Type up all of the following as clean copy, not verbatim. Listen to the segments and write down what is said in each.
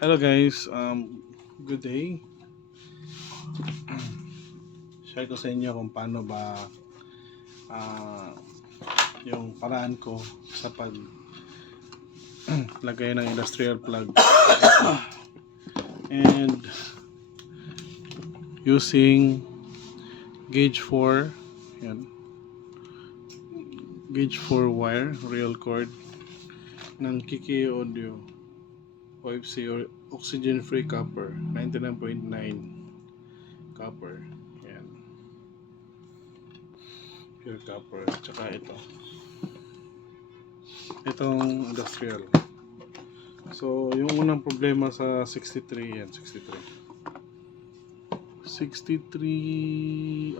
Hello guys, good day. Share ko sa inyo kung paano ba ah, yung paraan ko sa paglagay ng industrial plug and using gauge 4 yan, gauge 4 wire real cord ng Kiki Audio OFC or oxygen free copper 99.9 copper yan, pure copper. Tsaka itong industrial. So, yung unang problema sa 63, yan, 63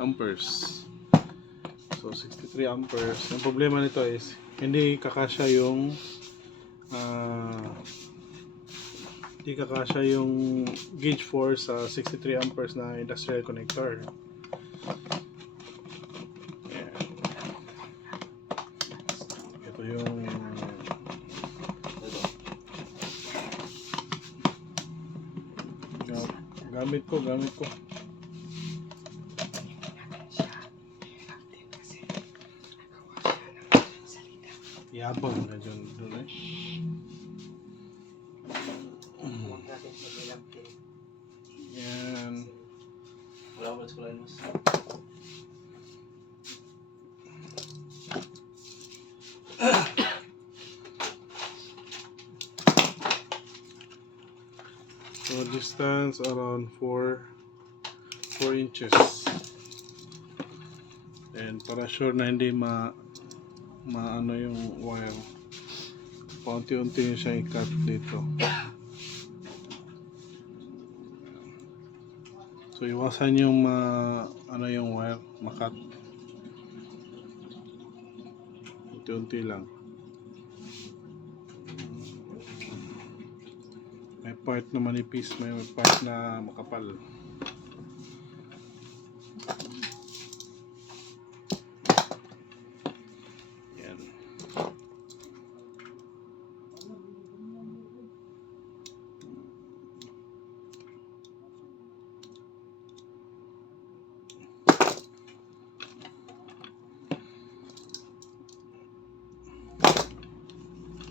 amperes. So, 63 amperes. Yung problema nito is, hindi kakasya yung ah, hindi kakasya yung gauge 4 sa 63 amperes na industrial connector. Yan. Ito yung gamit ko. Yabang na dyan doon eh. Yan. Wala ko sa mas. So distance around 4 inches. And para sure na hindi maano yung wire, paunti-unti siya i-cut dito. So iwasan yung ano yung wire makat. Unti-unti lang. May part na manipis, may part na makapal. Yan.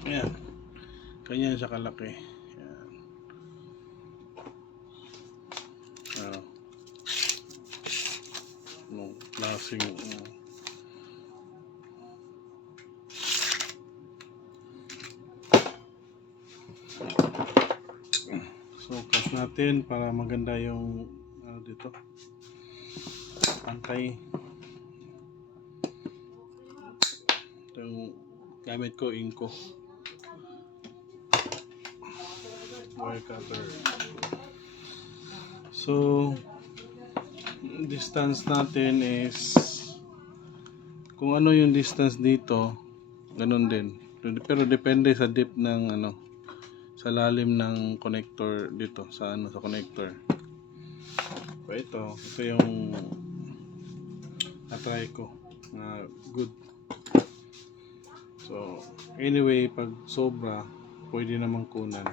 Yan. Ganyan siya kalaki. Yan. No, klaseng so cut natin para maganda yung dito pantay. Ito yung gamit ko, Inco wire cutter. So distance natin is kung ano yung distance dito, ganun din. Pero depende sa depth ng sa lalim ng connector dito sa sa connector. So ito yung na-try ko na good. So anyway, pag sobra pwede namang kunan.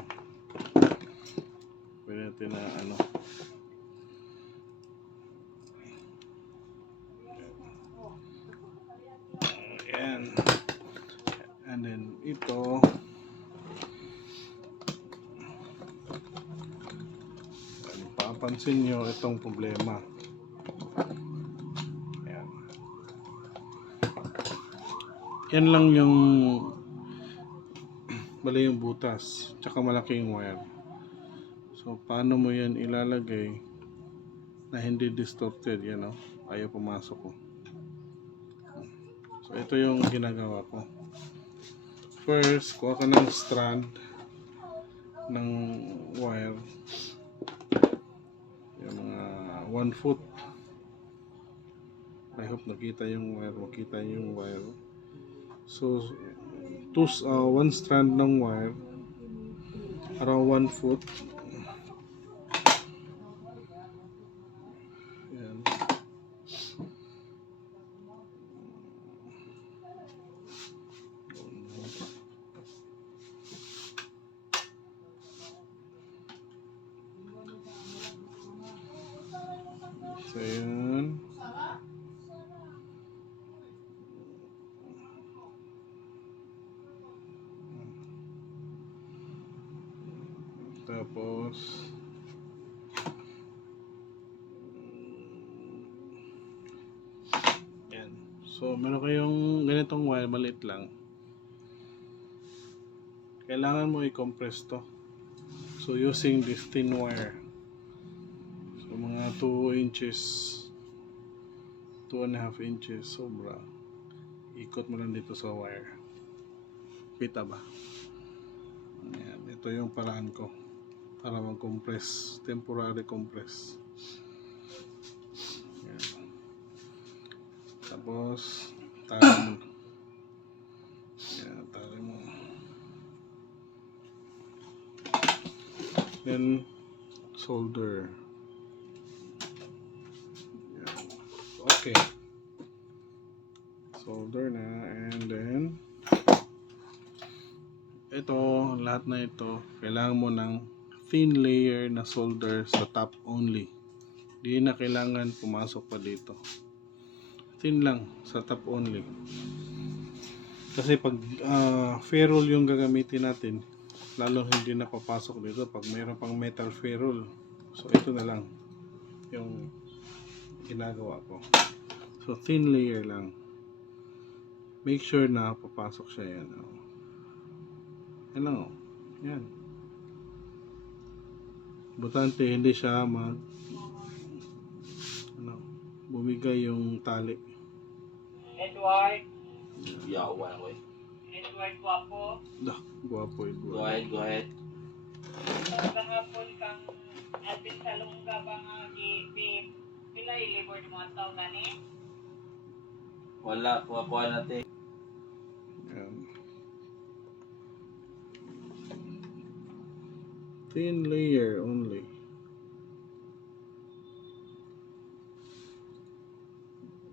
Pwede natin na ayan. And then ito papansin nyo itong problema. Ayan. Yan lang yung mali yung butas tsaka malaking wire. So paano mo yan ilalagay na hindi distorted, ayaw pumasok ko. So ito yung ginagawa ko. First, kuha ka ng strand ng wire, yung mga 1 foot. I hope nakita yung wire, so 1 strand ng wire around 1 foot. Ayan. So, yun. Tapos, yan. So, meron kayong ganitong wire, maliit lang. Kailangan mo i-compress to. So, using this thin wire. So, mga 2 inches, 2.5 inches, sobra. Ikot mo lang dito sa wire. Kita ba? Ayan, ito yung paraan ko para mag-compress, temporary compress. Ayan. Tapos, tali mo. Ayan, tali mo. Then, solder. Ayan. Okay. Solder na, and then ito, lahat na ito, kailangan mo ng thin layer na solder sa top only. Di na kailangan pumasok pa dito. Thin lang sa top only. Kasi pag ferrule yung gagamitin natin, lalo hindi na papasok dito pag mayroon pang metal ferrule. So ito na lang yung ginagawa ko. So thin layer lang. Make sure na papasok siya yan. Yan lang oh. Yan. Butante hindi siya bumigay yung tali. Edward, Yawa ako eh. Edward Guapo, Dah, guwapo eh. Go ahead, go ahead. kahapon kang Alvin Salonga ba nga pila ilibor mo ang taon gani? Wala, kuha natin. Yan. Thin layer only.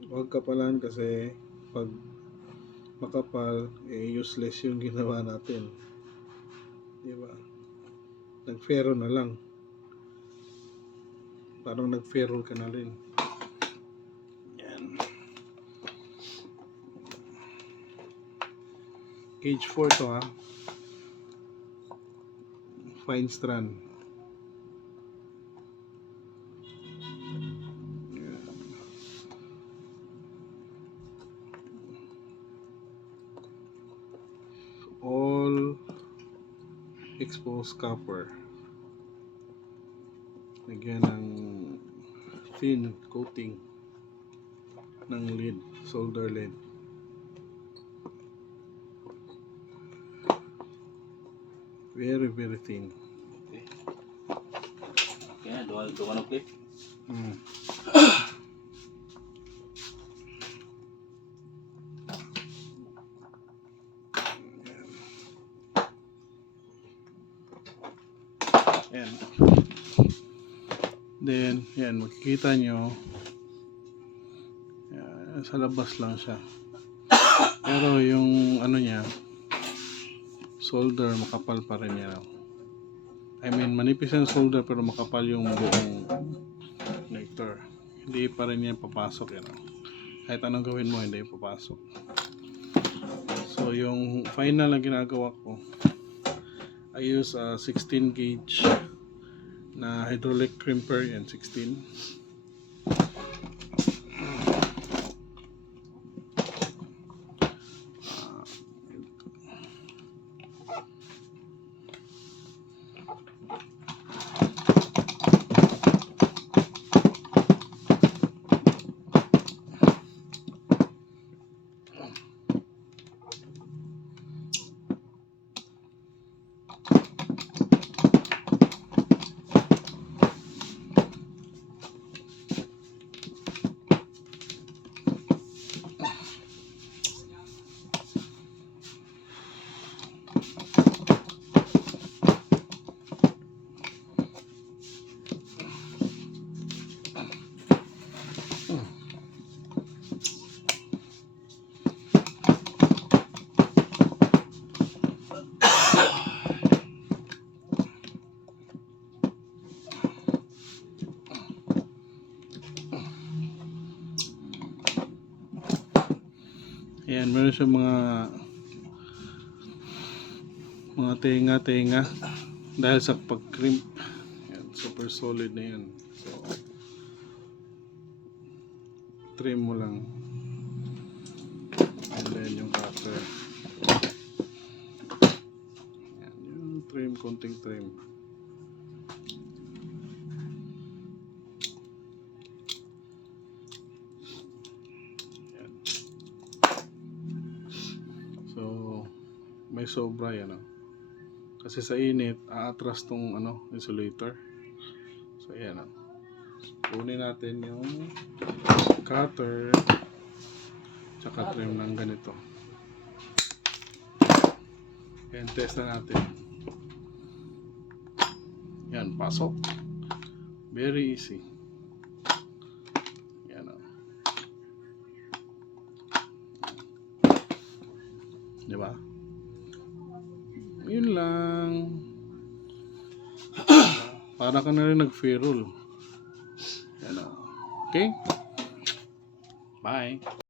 Huwag kapalan kasi pag makapal, useless yung ginawa natin. Diba? Nag-ferro na lang. Parang nag-ferro ka na rin. Yan. Cage 4 to ha. Fine strand. All exposed copper. Lagyan ng thin coating ng lead, solder lead. Very thin. Okay. Okay na, duwa na clip. Yan. Then, yan, makikita nyo, yan, sa labas lang siya. Pero yung ano niya, solder, makapal pa rin yan. I mean, manipis yung solder pero makapal yung buong connector. Hindi pa rin yan papasok yan. Kahit anong gawin mo, hindi papasok. So, yung final na ginagawa ko, I use a 16 gauge na hydraulic crimper, yan 16. Ayan, meron siya mga tenga dahil sa pag-crimp. Ayan, super solid na yan. So, trim mo lang. And then yung cutter. Ayan, yung trim, konting trim. Ayan. So, may sobra yan. Kasi sa init, aatras tong insulator. So, ayan. Kunin natin yung cutter tsaka trim ng ganito. Ayan, test na natin. Yan, pasok. Very easy. Yan o. Diba? Yun lang. Para ka na rin nag-ferrule. Yan o. Okay? Bye.